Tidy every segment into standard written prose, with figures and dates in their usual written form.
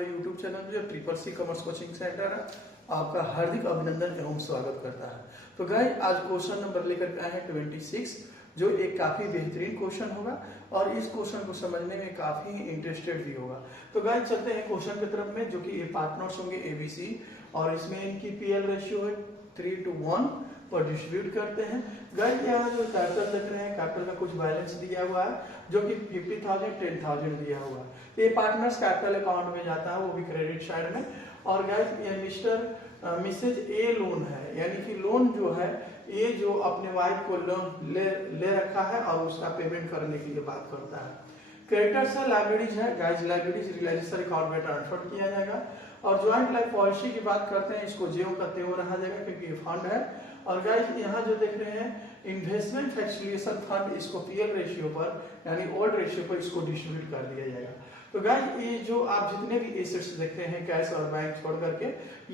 हमारे YouTube channel जो triple C commerce coaching centre है आपका हार्दिक अभिनंदन एवं स्वागत करता है। तो गाइस आज क्वेश्चन नंबर लेकर के आए हैं 26, जो एक काफी बेहतरीन क्वेश्चन होगा और इस क्वेश्चन को समझने में काफी इंटरेस्टेड भी होगा। तो गाइस चलते हैं क्वेश्चन की तरफ में, जो कि ये पार्टनर्स होंगे ABC और इसमें इनकी PL रेशियो है 3:1 पर डिस्ट्रीब्यूट करते हैं। गाइस यहाँ जो कैपिटल देख रहे हैं, कैपिटल का कुछ बैलेंस दिया हुआ है जो कि 50,000 10,000 दिया हुआ है। ये पार्टनर्स कैपिटल अकाउंट में जाता है, वो भी क्रेडिट साइड में। और गाइस ये मिस्टर मिसेज ए लोन है, यानी कि लोन जो है ये जो अपने वाइफ को लोन ले रखा है और उसका पेमेंट करने के लिए बात करता है। क्रेडिटर्स है, लाइबिलिटीज है। गाइस लाइबिलिटीज रियलाइजेशन अकाउंट में ट्रांसफर किया जाएगा। और ज्वाइंट लाइफ पॉलिसी की बात करते हैं, इसको जेओ का तेओ रहा जाएगा क्योंकि ये फंड है। और गाइस यहाँ जो देख रहे हैं इन्वेस्टमेंट फैसिलिटेशन फंड, इसको पीएल रेशियो पर यानी ओल्ड रेशियो पर इसको डिस्ट्रीब्यूट कर दिया जाएगा। तो गाइस ये जो आप जितने भी एसेट्स देखते हैं कैश और बैंक छोड़ करके,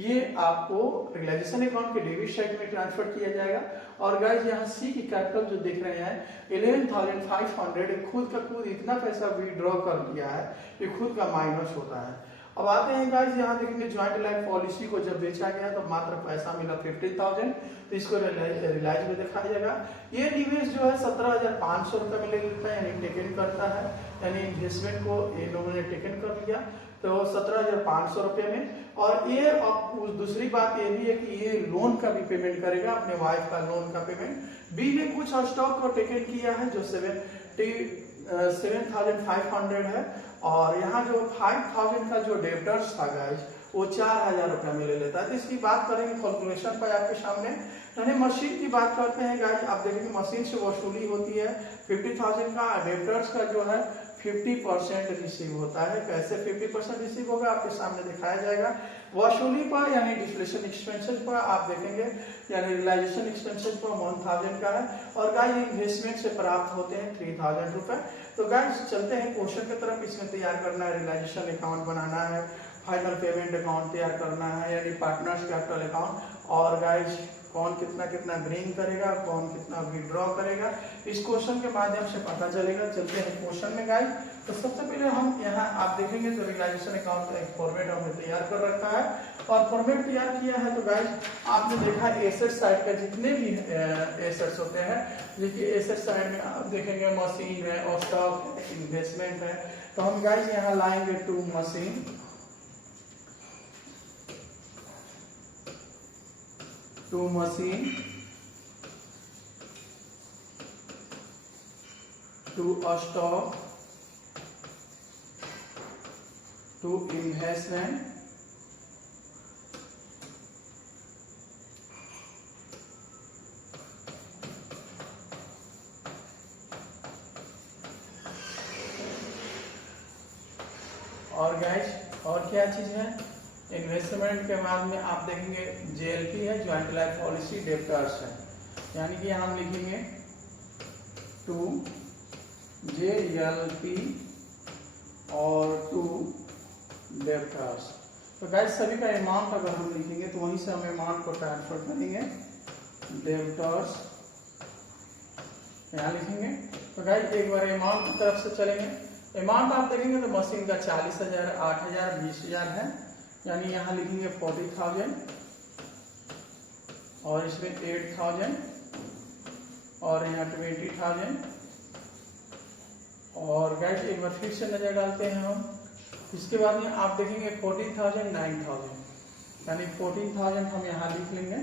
ये आपको रियलाइजेशन अकाउंट के डेबिट साइड में ट्रांसफर किया जाएगा। और गाइस यहाँ सी की कैपिटल जो देख रहे हैं 11,500 खुद का खुद इतना पैसा विड्रॉ कर दिया है, ये खुद का माइनस होता है। अब आते हैं गाइस यहाँ देखेंगे ज्वाइंट लाइफ पॉलिसी को जब बेचा गया तो मात्र पैसा मिला 15,000, तो इसको रिलाइज में दिखाया जाएगा। ये निवेश जो है 17,500 रुपए में ले लेता है, यानी टेकन करता है, यानी इन्वेस्टमेंट को ये लोगों ने टेकन कर लिया तो 17,500 रुपए में। और ये दूसरी बात ये भी है कि ये लोन का भी पेमेंट करेगा, अपने वाइफ का लोन का पेमेंट। बी ने कुछ स्टॉक को टेकन किया है जो 7,500 है। और यहाँ जो 5,000 का जो डेब्टर्स था गाइस वो 4,000 रुपया में ले लेता है। तो इसकी बात करेंगे कैलकुलेशन पर आपके सामने। यानी मशीन की बात करते हैं गाइस, आप देखेंगे मशीन से वसूली होती है 50,000 का, डेब्टर्स का जो है 50% रिसीव होता है। कैसे 50% रिसीव होगा आपके सामने दिखाया जाएगा। वसूली पर यानी डिप्लेशन एक्सपेंसेस पर आप देखेंगे, यानी रियलाइजेशन एक्सपेंसेस पर 1,000 का है। और गाइस इन्वेस्टमेंट से प्राप्त होते हैं 3,000 रुपए। तो गाइस चलते हैं क्वेश्चन की तरफ। इसमें तैयार करना है रियलाइजेशन अकाउंट बनाना है, फाइनल पेमेंट अकाउंट तैयार करना है, यानी पार्टनर्स कैपिटल अकाउंट। और गाइस कौन कितना कितना ब्रिंग करेगा, कौन कितना विड्रॉ करेगा, इस क्वेश्चन के माध्यम से पता चलेगा। चलते हैं क्वेश्चन में गाइस। तो सबसे पहले हम यहाँ आप देखेंगे तो रियलाइजेशन अकाउंट का एक फॉर्मेट हमने तैयार कर रखा है। और फॉर्मेट तैयार किया है तो गाइस आपने देखा एसेट साइड का जितने भी एसेट्स होते हैं, देखिए एसेट साइड में आप देखेंगे मशीन है और स्टॉक है, इन्वेस्टमेंट है। तो हम गाइस यहाँ लाएंगे to machine, to machine, to stock, to investment, और गाइस और क्या चीज है इन्वेस्टमेंट के बाद में आप देखेंगे JLP है, ज्वाइंट लाइफ पॉलिसी डेब्टर्स है, यानी कि हम लिखेंगे टू JLP और टू डेब्टर्स। तो गाइस सभी का अमाउंट अगर हम लिखेंगे तो वहीं से हम अमाउंट को ट्रांसफर करेंगे, डेब्टर्स यहाँ लिखेंगे। तो गाइस एक बार अमाउंट की तरफ से चलेंगे। अमाउंट आप देखेंगे तो मशीन का 40,000, 8,000, 20,000 है, यानी यहाँ लिखेंगे 40,000 और इसमें 8,000 और यहाँ 20,000। और गाइस एक बार फिर से नजर डालते हैं हम। इसके बाद में आप देखेंगे 40,000, 9,000, यानी 14,000 हम यहाँ लिख लेंगे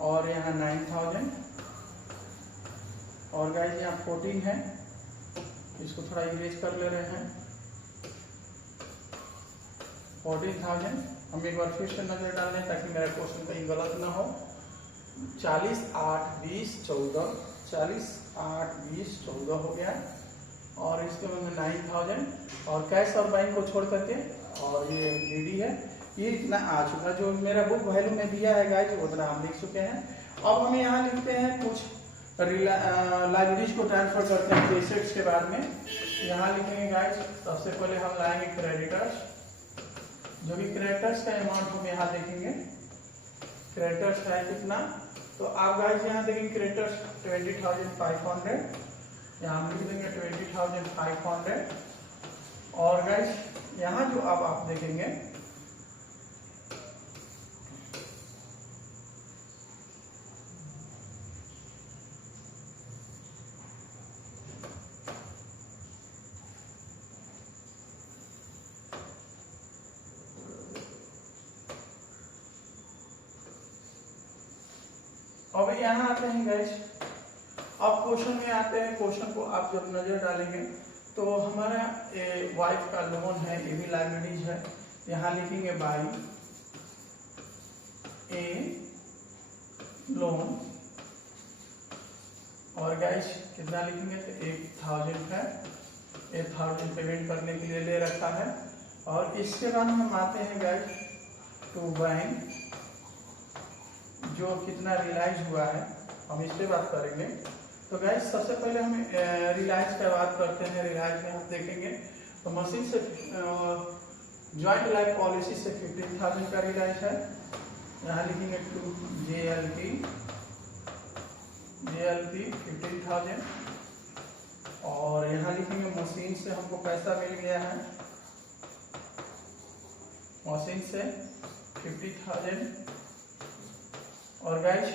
और यहाँ 9,000। और गाइस यहाँ 14 है, इसको थोड़ा इरेज कर ले रहे हैं। 14,000 हम एक बार फिर से नजर डाल लें ताकि मेरा क्वेश्चन कहीं गलत ना हो। 40, 8, 20, 14, 40, 8, 20, 14 हो गया। और इसके बाद में 9,000 और कैश और बैंक को छोड़ करके, और ये DD है, ये इतना आ चुका जो मेरा बुक वैल्यू में दिया है गाइस, उतना हम लिख चुके हैं। अब हम यहाँ लिखते हैं कुछ लाइबिलिटीज को ट्रांसफर करते हैं एसेट्स के बाद में। यहाँ लिखेंगे गाइस सबसे पहले हम लाएंगे क्रेडिटर्स, जो कि क्रेडिटर्स का अमाउंट हम यहाँ देखेंगे। क्रेडिटर्स है कितना, तो आप गाइस यहाँ देखेंगे क्रेडिटर्स 20,500, यहाँ हम लिख देंगे 20,500। और गाइस यहाँ जो अब आप देखेंगे अब यहाँ आते हैं गाइस, अब क्वेश्चन में आते हैं। क्वेश्चन को आप जब नजर डालेंगे तो हमारा वाइफ का लोन है, ये भी लाइबिलिटीज है। यहाँ लिखेंगे बाई ए लोन, और गाइस कितना लिखेंगे तो 1000 है, 1000 पेमेंट करने के लिए ले रखा है। और इसके बाद हम आते हैं गाइस टू बैंक, जो कितना रियलाइज हुआ है हम इस पे बात करेंगे। तो गाइस सबसे पहले हम रियलाइज का बात करते हैं। रियलाइज में हम देखेंगे तो मशीन से ज्वाइंट लाइफ पॉलिसी से 15,000 का रियलाइज है। यहाँ लिखेंगे टू JLP 15,000, और यहाँ लिखेंगे मशीन से हमको पैसा मिल गया है, मशीन से 50,000। और गाइस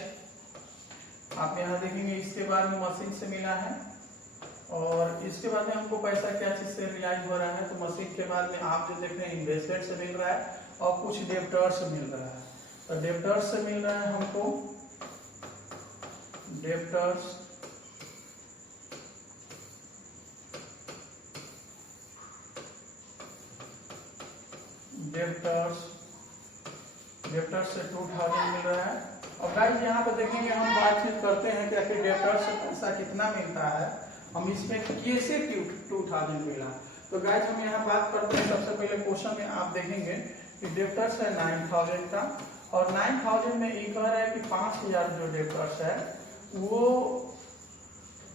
आप यहाँ देखेंगे इसके बाद में मशीन से मिला है, और इसके बाद में हमको पैसा क्या चीज से रियलाइज हो रहा है। तो मशीन के बाद में आप जो देख रहे हैं इन्वेस्टमेंट से मिल रहा है और कुछ डेब्टर्स से मिल रहा है। तो डेब्टर्स से मिल रहा है हमको डेब्टर्स, डेब्टर्स से 2000 मिल रहा है। और गाइस यहाँ पर देखेंगे हम बातचीत करते हैं कि आखिर डेब्टर्स से पैसा कितना मिलता है, हम इसमें कैसे 2000 मिला। तो गाइस हम यहाँ बात करते हैं। सबसे पहले क्वेश्चन में आप देखेंगे कि डेब्टर्स है 9000 का, और 9000 में ये कह रहा है कि 5000 जो डेब्टर्स है वो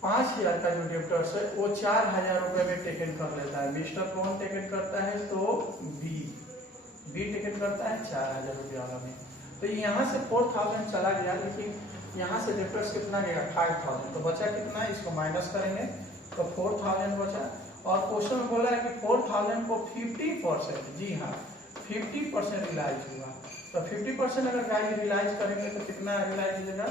5000 का जो डेब्टर्स है वो 4000 रुपए में टेकन कर लेता है। मिस्टर कौन टेकन करता है तो बी टेकन करता है 4000 रुपया में। तो यहाँ से 4000 चला गया, लेकिन यहाँ से डेब्टर्स कितना गया 5000, तो बचा कितना, इसको माइनस करेंगे तो 4000 बचा। और क्वेश्चन में बोला है कि 4000 को 50%, जी हाँ 50% रियलाइज हुआ। तो 50% अगर गाइस रियलाइज करेंगे तो कितना रियलाइज हो जाएगा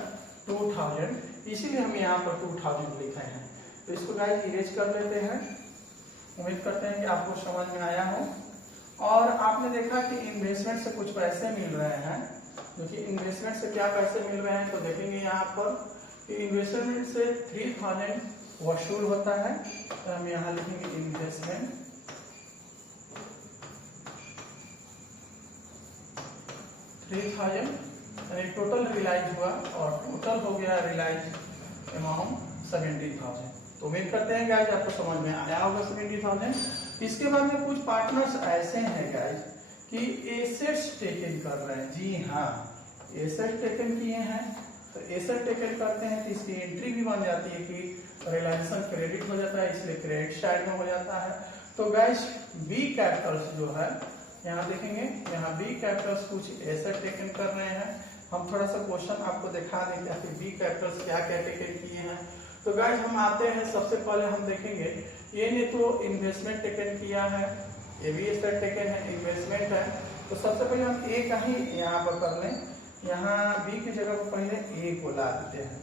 2000, इसीलिए हम यहाँ पर 2000 लिखे हैं। तो इसको गाइस इरेज कर लेते हैं। उम्मीद करते हैं कि आपको समझ में आया हो। और आपने देखा कि इन्वेस्टमेंट से कुछ पैसे मिल रहे हैं, क्योंकि इन्वेस्टमेंट से क्या पैसे मिल रहे हैं तो देखेंगे यहाँ पर कि इन्वेस्टमेंट से 3000 वसूल होता है। तो हम यहाँ लिखेंगे इन्वेस्टमेंट 3000, यानी टोटल रियलाइज हुआ, और टोटल हो गया रियलाइज अमाउंट 70,000। तो उम्मीद करते हैं गाइस आपको समझ में आया होगा 70,000। इसके बाद में कुछ पार्टनर्स ऐसे हैं गाइस कि एसेट्स टेकन कर रहे हैं, जी हाँ एसेट टेकन किए हैं। तो एसेट टेकन करते हैं तो इसकी एंट्री भी बन जाती है कि रियलाइजेशन क्रेडिट हो जाता है, इसलिए क्रेडिट साइड में हो जाता है। तो गाइस बी कैपिटल्स जो है यहाँ देखेंगे, यहाँ बी कैपिटल्स कुछ एसेट टेकन कर रहे हैं। हम थोड़ा सा क्वेश्चन आपको दिखा देंगे कि बी कैपिटल्स क्या क्या टेकन किए हैं। तो गाइस हम आते हैं, सबसे पहले हम देखेंगे ये ने तो इन्वेस्टमेंट टेकन किया है, ये भी एसेट टेकन है, इन्वेस्टमेंट है। तो सबसे पहले हम ए का ही यहाँ पर कर लें, यहाँ बी की जगह पर पहले ए को ला देते हैं,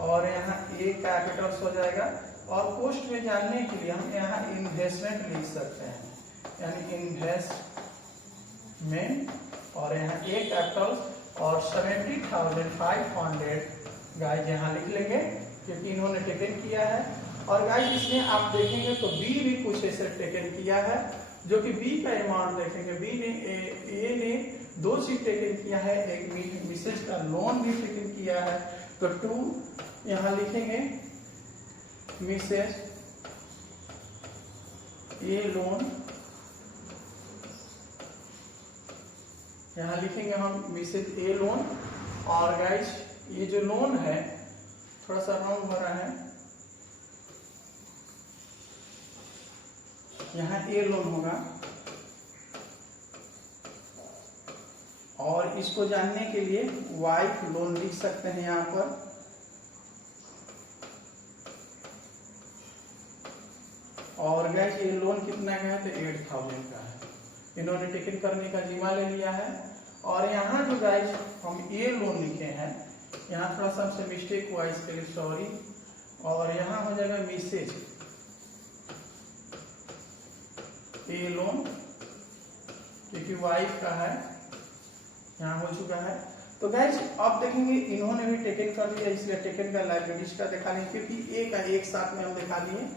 और यहाँ ए कैपिटल्स हो जाएगा। और पोस्ट में जानने के लिए हम यहाँ इन्वेस्टमेंट लिख सकते हैं, यानी इन्वेस्टमेंट, और यहाँ ए कैपिटल्स और 70,500 गाइस यहाँ लिख लेंगे क्योंकि इन्होंने टेकन किया है। और गाइस इसमें आप देखेंगे तो बी भी कुछ ऐसे टेकन किया है, जो कि बी का अमाउंट देखेंगे, बी ने ए ने 2 चीज टेकन किया है, एक मिसेज का लोन भी टेकन किया है। तो 2 यहाँ लिखेंगे मिसेज ए लोन, यहाँ लिखेंगे हम मिसेज ए लोन। और गाइस ये जो लोन है थोड़ा सा रॉन्ग हो रहा है, यहाँ ए लोन होगा, और इसको जानने के लिए वाइफ लोन लिख सकते हैं यहाँ पर। और गैस ये लोन कितना का है तो 8000 का है, इन्होंने टेकन करने का जिम्मा ले लिया है। और यहाँ जो गैस हम ये लोन लिखे हैं, यहाँ थोड़ा सा हमसे मिस्टेक हुआ, इसके लिए सॉरी। और यहाँ हो जाएगा मिसेज ये लोन, क्योंकि वाइफ का है, यहाँ हो चुका है। तो गैस अब देखेंगे इन्होंने भी टेकन कर लिया, इसलिए टेकन का लाइबिलिटीज का दिखा लेंगे, क्योंकि ए का एक साथ में हम दिखा दिए।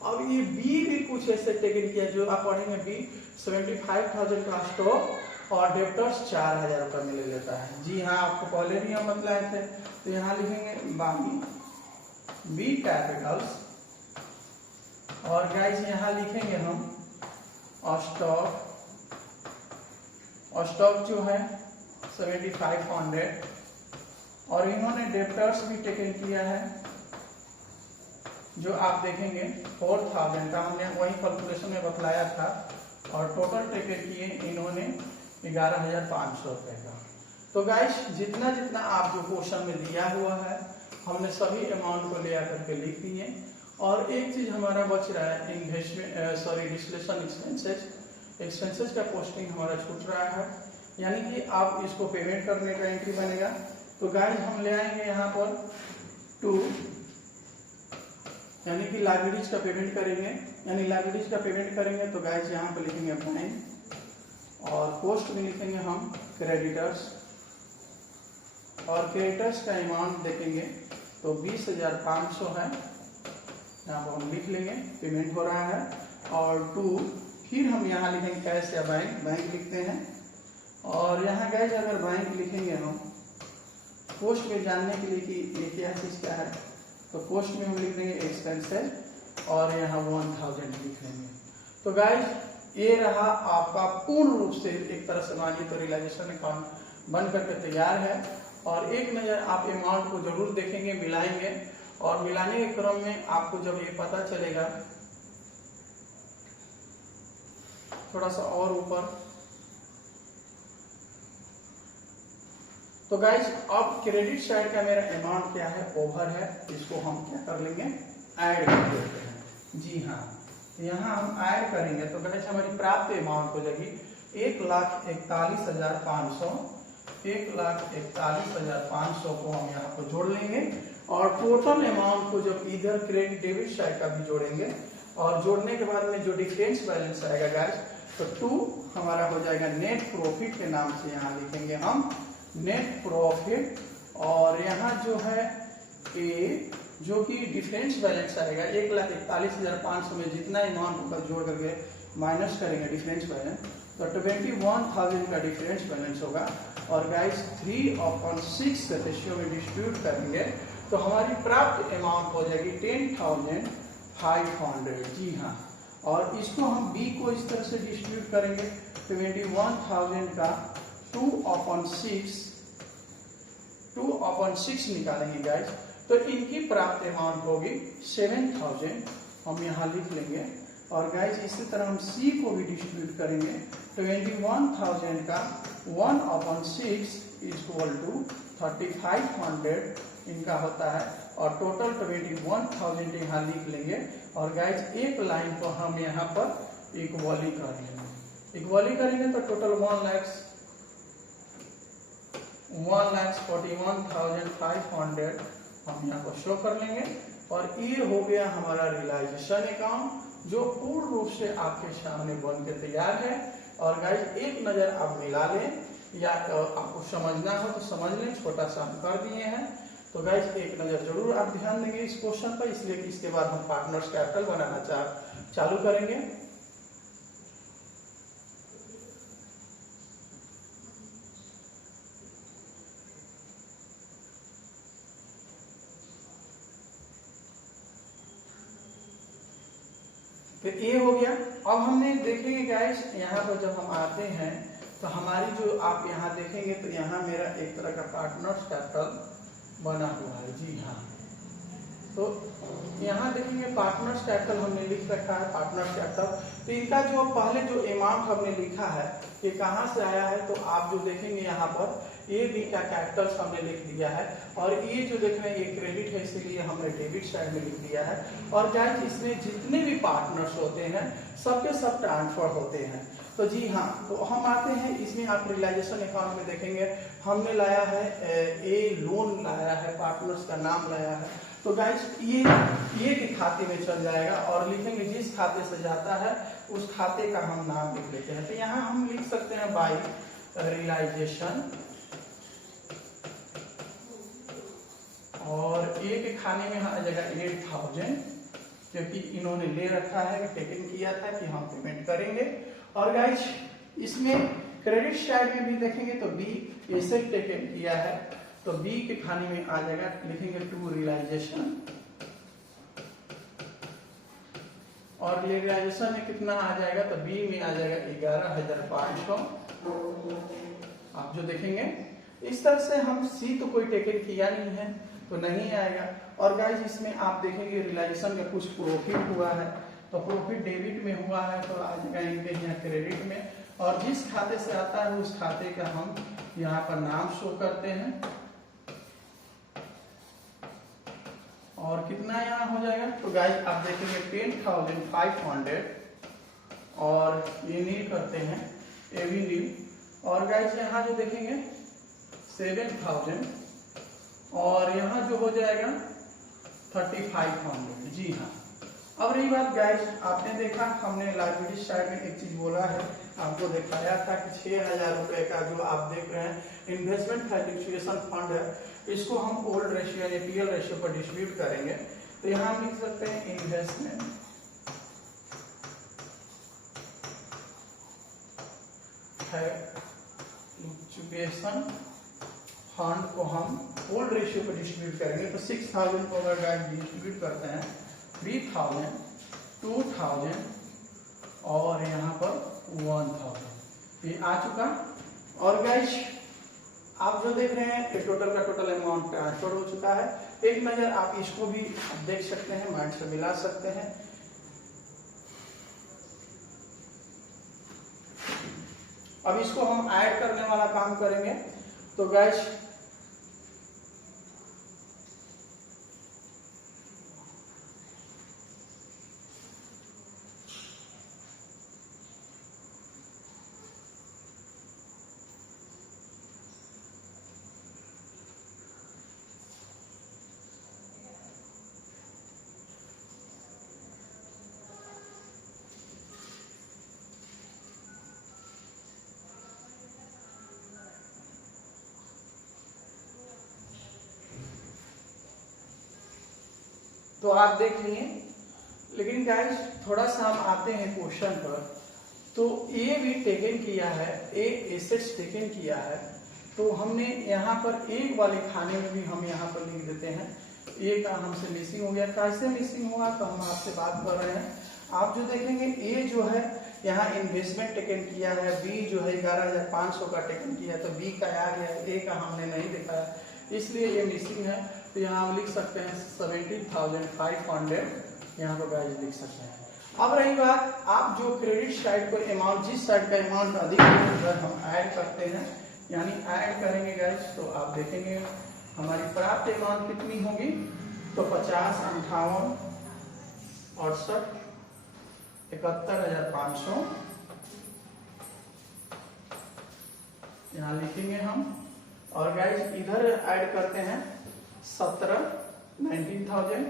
और ये बी भी कुछ ऐसे टेकन किया जो आप पढ़ेंगे, बी 75,000 का स्टॉक और डेप्टर्स 4,000 रुपये में ले लेता है। जी हाँ, आपको पहले भी हम बतलाए थे। तो यहाँ लिखेंगे बाकी बी कैपिटल्स, और गाइस यहाँ लिखेंगे हम स्टॉक, और स्टॉक जो है 7500, और इन्होंने डेप्टर्स भी टेकन किया है जो आप देखेंगे 4000 का, हमने वही कैलकुलेशन में बतलाया था। और टोटल टेकन किए इन्होंने 11,500 रुपए का। तो गाइस जितना जितना आप जो क्वेश्चन में दिया हुआ है हमने सभी अमाउंट को ले आकर के लिख दिए। और एक चीज हमारा बच रहा है, इन्वेस्टमेंट डिस्लेशन एक्सपेंसेस का पोस्टिंग हमारा छूट रहा है, यानी कि आप इसको पेमेंट करने का एंट्री बनेगा। तो गाइस हम ले आएंगे यहाँ पर 2, यानी कि लाइबिलिटीज का पेमेंट करेंगे, यानी लाइबिलिटीज का पेमेंट करेंगे। तो गाइस यहाँ पर लिखेंगे बैंक, और पोस्ट में लिखेंगे हम क्रेडिटर्स, और क्रेडिटर्स का अमाउंट देखेंगे तो 20,500 है, यहाँ पर हम लिख लेंगे पेमेंट हो रहा है। और 2 फिर हम यहाँ लिखेंगे कैश या बैंक, बैंक लिखते हैं। और यहाँ गए अगर बैंक लिखेंगे हम पोस्ट में जानने के लिए कि ये क्या चीज का है, तो पोस्ट में हम लिख देंगे एक्सपेंसेस, और यहाँ 1000 लिख लेंगे। तो गाइस ये रहा आपका पूर्ण रूप से एक तरह से मानिए तो रियलाइजेशन अकाउंट बन करके तैयार है। और एक नजर आप अमाउंट को जरूर देखेंगे, मिलाएंगे, और मिलाने के क्रम में आपको जब ये पता चलेगा, थोड़ा सा और ऊपर, तो गाइस अब क्रेडिट साइड का मेरा अमाउंट क्या है, ओवर है, इसको हम क्या कर लेंगे, ऐड कर देते हैं। जी हाँ, यहाँ हम ऐड करेंगे तो गाइस हमारी प्राप्त अमाउंट हो जाएगी 1,41,500, 1,41,500 को हम यहाँ पर जोड़ लेंगे। और टोटल अमाउंट को जब इधर क्रेडिट डेबिट साइड का भी जोड़ेंगे, और जोड़ने के बाद में जो डिफरेंस बैलेंस आएगा गाइस, तो 2 हमारा हो जाएगा नेट प्रॉफिट के नाम से, यहाँ लिखेंगे हम नेट प्रॉफिट। और यहाँ जो है ए जो कि डिफरेंस बैलेंस आएगा 1,41,500 में जितना अमाउंट होगा जोड़ करके माइनस करेंगे डिफरेंस बैलेंस, तो 21,000 का डिफरेंस बैलेंस होगा। और गाइस 3/6 रेशियो में डिस्ट्रीब्यूट करेंगे तो हमारी प्राप्त अमाउंट हो जाएगी 10,500। जी हाँ, और इसको हम बी को इस तरह से डिस्ट्रीब्यूट करेंगे, 21,000 का 2/6 निकालेंगे गाइस, तो इनकी प्राप्त अमाउंट होगी 7,000, हम यहाँ लिख लेंगे। और गाइस इसी तरह हम सी को भी डिस्ट्रीब्यूट करेंगे, 21,000 का 1/6 इक्वल टू 3,500 इनका होता है, और टोटल 21,000 यहाँ लिख लेंगे। और गाइस एक लाइन को हम यहाँ पर इक्वली करेंगे, इक्वली करेंगे तो टोटल 1,41,500 हम यहाँ पर शो कर लेंगे। और ये हो गया हमारा रियलाइजेशन अकाउंट, जो पूर्ण रूप से आपके सामने बन के तैयार है। और गाइस एक नजर आप मिला लें, या आपको समझना हो तो समझ लें, छोटा सा हम कर दिए हैं। तो गाइस एक नजर जरूर आप ध्यान देंगे इस क्वेश्चन पर, इसलिए कि इसके बाद हम पार्टनर्स कैपिटल बनाना चालू करेंगे। तो ये हो गया। अब हमने देखेंगे गाइस यहाँ पर जब हम आते हैं तो हमारी जो आप यहाँ देखेंगे तो यहाँ मेरा एक तरह का पार्टनर्स कैपिटल बना हुआ है। जी हाँ, तो यहाँ देखेंगे पार्टनर्स कैपिटल हमने लिख रखा है, पार्टनर्स कैपिटल। तो इनका जो पहले जो अमाउंट हमने लिखा है ये कहाँ से आया है, तो आप जो देखेंगे यहाँ पर ए बी का कैपिटल्स हमने लिख दिया है, और ये जो देख रहे हैं ये क्रेडिट है, इसीलिए हमने डेबिट साइड में लिख दिया है। और गाइस इसमें जितने भी पार्टनर्स होते हैं सबके सब ट्रांसफर होते हैं। तो जी हाँ, तो हम आते हैं इसमें, आप रियलाइजेशन अकाउंट में देखेंगे हमने लाया है ए लोन लाया है, पार्टनर्स का नाम लाया है। तो गाइस ये के खाते में चल जाएगा, और लिखेंगे जिस खाते से जाता है उस खाते का हम नाम लिख लेते हैं। तो यहाँ हम लिख सकते हैं बाय रियलाइजेशन, और ए के खाने में आ जाएगा 8000, क्योंकि इन्होंने ले रखा है, टेकन किया था कि हम पेमेंट करेंगे। और गाइस इसमें क्रेडिट साइड में भी देखेंगे तो बी एसेट टेकन किया है, तो बी के खाने में आ जाएगा, लिखेंगे टू रियलाइजेशन, और रियलाइजेशन में कितना आ जाएगा, तो बी में आ जाएगा 11500। आप जो देखेंगे इस तरह से हम सी तो कोई टेकन किया नहीं है तो नहीं आएगा। और गाइस इसमें आप देखेंगे रियलाइजेशन का कुछ प्रॉफिट हुआ है, तो प्रॉफिट डेबिट में हुआ है तो आ जाएगा इनके यहाँ क्रेडिट में, और जिस खाते से आता है उस खाते का हम यहाँ पर नाम शो करते हैं। और कितना यहाँ हो जाएगा, तो गाइस आप देखेंगे 10,500, और ये नील करते हैं, ए भी नील। और गाइस यहाँ जो देखेंगे 7,000, और यहाँ जो हो जाएगा 3500। जी हाँ, अब रही बात गाइस, आपने देखा हमने लाइबिलिटी साइड में एक चीज बोला है, आपको दिखाया था कि 6000 रुपए का जो आप देख रहे हैं इन्वेस्टमेंट फैक्चुएशन फंड है, इसको हम ओल्ड रेशियो यानी पीएल रेशियो पर डिस्ट्रीब्यूट करेंगे। तो यहाँ हम लिख सकते हैं इन्वेस्टमेंट फैक्चुएशन फंड को हम ओल्ड रेशियो पर डिस्ट्रीब्यूट करेंगे। तो 6000 को अगर गाइस डिस्ट्रीब्यूट करते हैं 3000, 2000 और यहाँ पर 1000, ये आ चुका। और गाइस आप जो देख रहे हैं ये टोटल का टोटल अमाउंट ट्रांसफर हो चुका है। एक नजर आप इसको भी देख सकते हैं, माइंड से मिला सकते हैं। अब इसको हम ऐड करने वाला काम करेंगे। तो गाइस तो आप देख लिए, लेकिन गाइस थोड़ा सा हम आते हैं क्वेश्चन पर। तो ए भी टेकन किया है, ए एसेट्स टेकन किया है, तो हमने यहाँ पर एक वाले खाने में भी हम यहाँ पर लिख देते हैं ए का हमसे मिसिंग हो गया। कैसे मिसिंग हुआ तो हम आपसे बात कर रहे हैं। आप जो देखेंगे ए जो है यहाँ इन्वेस्टमेंट टेकन किया है, बी जो है 11500 का टेकन किया है, तो बी का आ गया, ए का हमने नहीं दिखाया इसलिए ये मिसिंग है। तो यहाँ हम लिख सकते हैं 17,500, यहाँ पर गाइस लिख सकते हैं। अब रही बात, आप जो क्रेडिट साइड पर अमाउंट, जिस साइड का अमाउंट अधिक है उधर हम ऐड करते हैं, यानी ऐड करेंगे गाइस। तो आप देखेंगे हमारी प्राप्त अमाउंट कितनी होगी, तो 50, 58, 68, 71,500 यहाँ लिखेंगे हम। और गाइस इधर ऐड करते हैं 19,000,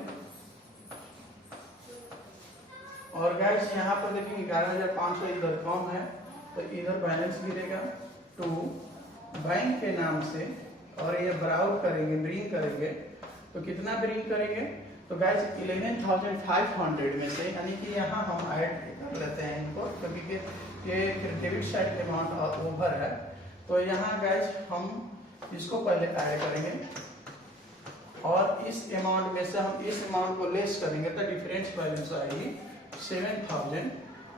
और गाइस यहाँ पर देखेंगे 11,500 इधर कम है तो इधर बैलेंस गिरेगा टू बैंक के नाम से, और ये ब्राउट करेंगे, ब्रिंग करेंगे। तो कितना ब्रिंग करेंगे, तो गाइस 11,500 में से, यानी कि यहाँ हम ऐड कर लेते हैं इनको, क्योंकि ये डेबिट साइड के अमाउंट ओवर है। तो यहाँ गाइस हम इसको पहले ऐड करेंगे, और इस अमाउंट में से हम इस अमाउंट को लेस करेंगे तो डिफरेंस बैलेंस आएगी 7,000।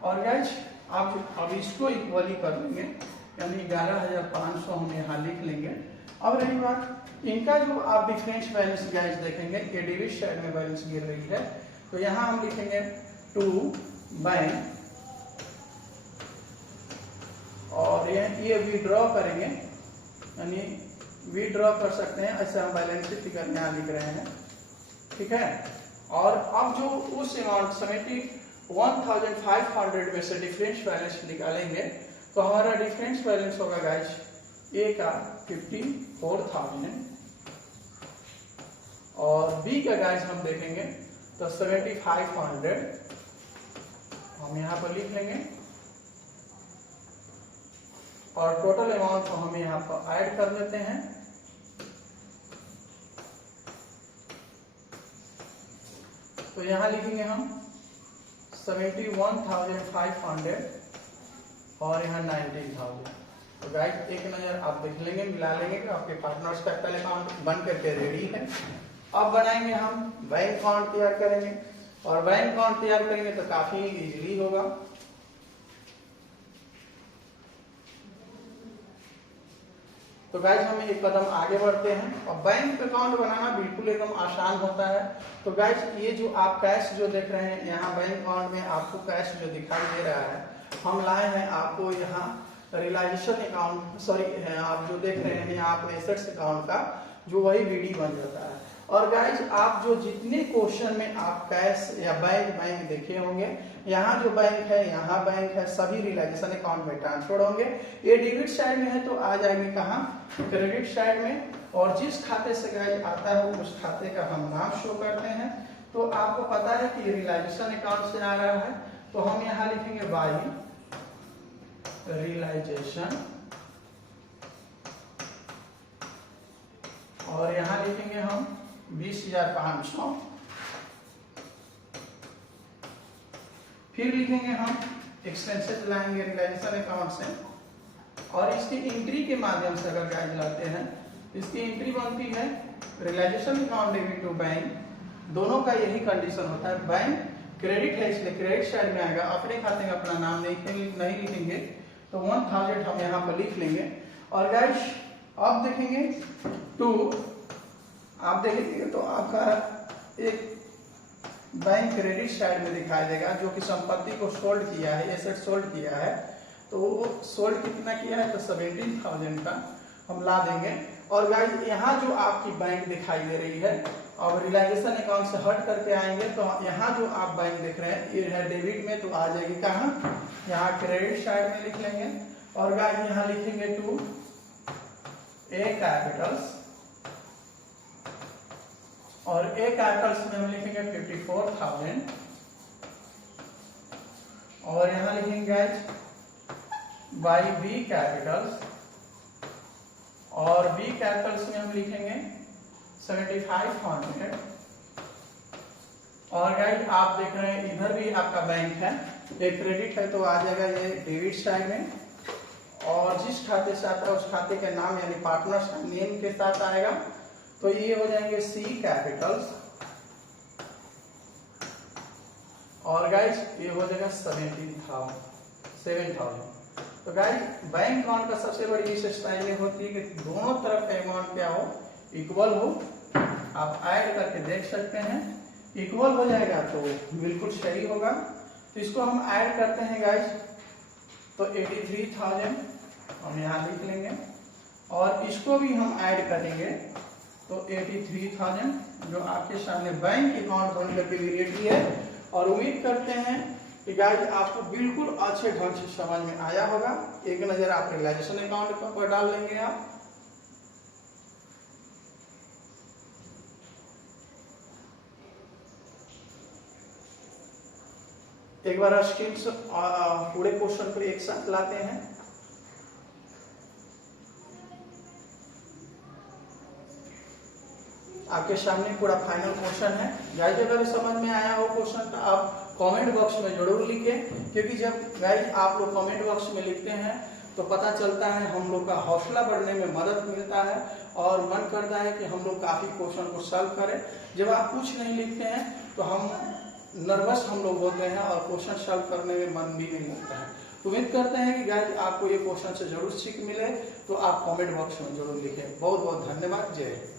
और गाइस आप अब इसको इक्वली कर लेंगे, यानी 11,500 हम यहाँ लिख लेंगे। अब रही बात इनका जो आप डिफरेंस बैलेंस गाइस देखेंगे, ये डेबिट साइड में बैलेंस गिर रही है, तो यहाँ हम लिखेंगे टू बैंक, और ये विड्रॉ करेंगे, यानी वी ड्रॉ कर सकते हैं। ऐसे हम बैलेंस शीट फिगर यहाँ लिख रहे हैं, ठीक है। और अब जो उस अमाउंट 71,500 में से डिफरेंस बैलेंस निकालेंगे तो हमारा डिफरेंस बैलेंस होगा गाइस ए का 54,000 और बी का गाइस हम देखेंगे तो 7,500 हम यहाँ पर लिख लेंगे और टोटल अमाउंट को हम यहाँ पर ऐड कर लेते हैं। तो यहाँ लिखेंगे हम 71,500 और यहाँ 19,000। तो गाइस एक नजर आप देख लेंगे, मिला लेंगे कि आपके पार्टनर्स का पहले अकाउंट बन करके रेडी है। अब बनाएंगे हम बैंक अकाउंट तैयार करेंगे और बैंक अकाउंट तैयार करेंगे तो काफी इजीली होगा। तो गाइस हम एक कदम आगे बढ़ते हैं और बैंक अकाउंट बनाना बिल्कुल एकदम आसान होता है। तो गाइस ये जो आप कैश जो देख रहे हैं यहाँ बैंक अकाउंट में आपको कैश जो दिखाई दे रहा है, हम लाए हैं आपको यहाँ रियलाइजेशन अकाउंट, सॉरी आप जो देख रहे हैं यहाँ पे एसेट्स अकाउंट का जो वही वीडी बन जाता है। और गाइस आप जो जितने क्वेश्चन में आप कैश या बैंक देखे होंगे, यहाँ जो बैंक है यहाँ बैंक है, सभी रियलाइजेशन अकाउंट में ट्रांसफर होंगे। ये डेबिट साइड में है तो आ जाएंगे कहाँ, क्रेडिट साइड में। और जिस खाते से गाइस आता है उस खाते का हम नाम शो करते हैं। तो आपको पता है कि रियलाइजेशन अकाउंट से आ रहा है तो हम यहाँ लिखेंगे बाई रियलाइजेशन और यहाँ लिखेंगे हम 20,500। फिर लिखेंगे हम एक्सपेंसेस लाएंगे रियलाइजेशन अकाउंट से और इसकी एंट्री के माध्यम से अगर गाइस लाते हैं इसकी एंट्री बनती है realisation account debit to bank. दोनों का यही कंडीशन होता है। बैंक क्रेडिट है इसलिए क्रेडिट साइड में आएगा, अपने खाते में अपना नाम नहीं लिखेंगे तो 1,000 हम यहाँ पर लिख लेंगे। और गाइस अब देखेंगे टू, आप देखेंगे तो आपका एक बैंक क्रेडिट साइड में दिखाई देगा जो कि संपत्ति को सोल्ड किया है, एसेट सोल्ड किया है। तो वो सोल्ड कितना किया है तो 17,000 का हम ला देंगे। और गाइस यहाँ जो आपकी बैंक दिखाई दे रही है, अब रियलाइजेशन अकाउंट से हट करके आएंगे तो यहाँ जो आप बैंक देख रहे हैं ये है डेबिट में, तो आ जाएगी कहाँ, यहाँ क्रेडिट साइड में लिख लेंगे। और गाइस यहाँ लिखेंगे टू ए कैपिटल्स और ए कैपिटल्स में हम लिखेंगे 54,000 और यहाँ लिखेंगे गाइस बाई बी कैपिटल्स और बी कैपिटल्स में हम लिखेंगे 7,500। और गाइस आप देख रहे हैं इधर भी आपका बैंक है, ये क्रेडिट है तो आ जाएगा ये डेबिट साइड में और जिस खाते से आता है उस खाते के नाम यानी पार्टनर्स का नेम के साथ आएगा तो ये हो जाएंगे सी कैपिटल्स और गाइस ये हो जाएगा 7,000। तो गाइस बैंक अकाउंट का सबसे बड़ी विशेषता ये होती है कि दोनों तरफ का अमाउंट क्या हो, इक्वल हो। आप ऐड करके देख सकते हैं, इक्वल हो जाएगा तो बिल्कुल सही होगा। तो इसको हम ऐड करते हैं गाइस तो 83,000 हम यहाँ लिख लेंगे और इसको भी हम ऐड करेंगे तो 83,000 जो आपके सामने बैंक अकाउंट बन करके रेडी है। और उम्मीद करते हैं कि गाइस आपको बिल्कुल अच्छे ढंग से समझ में आया होगा। एक नजर आप रियलाइजेशन अकाउंट पर डाल लेंगे आप। एक बार स्क्रीन से पूरे क्वेश्चन को एक साथ लाते हैं। आपके सामने पूरा फाइनल क्वेश्चन है। गाइस अगर समझ में आया हो क्वेश्चन तो आप कमेंट बॉक्स में जरूर लिखें, क्योंकि जब गाइस आप लोग कमेंट बॉक्स में लिखते हैं तो पता चलता है हम लोग का हौसला बढ़ने में मदद मिलता है और मन करता है कि हम लोग काफी क्वेश्चन को सॉल्व करें। जब आप कुछ नहीं लिखते हैं तो हम नर्वस हम लोग होते हैं और क्वेश्चन सॉल्व करने में मन भी नहीं लगता है। तो उम्मीद करते हैं कि गाइस आपको ये क्वेश्चन से जरूर सीख मिले, तो आप कमेंट बॉक्स में जरूर लिखें। बहुत बहुत धन्यवाद। जय हिंद।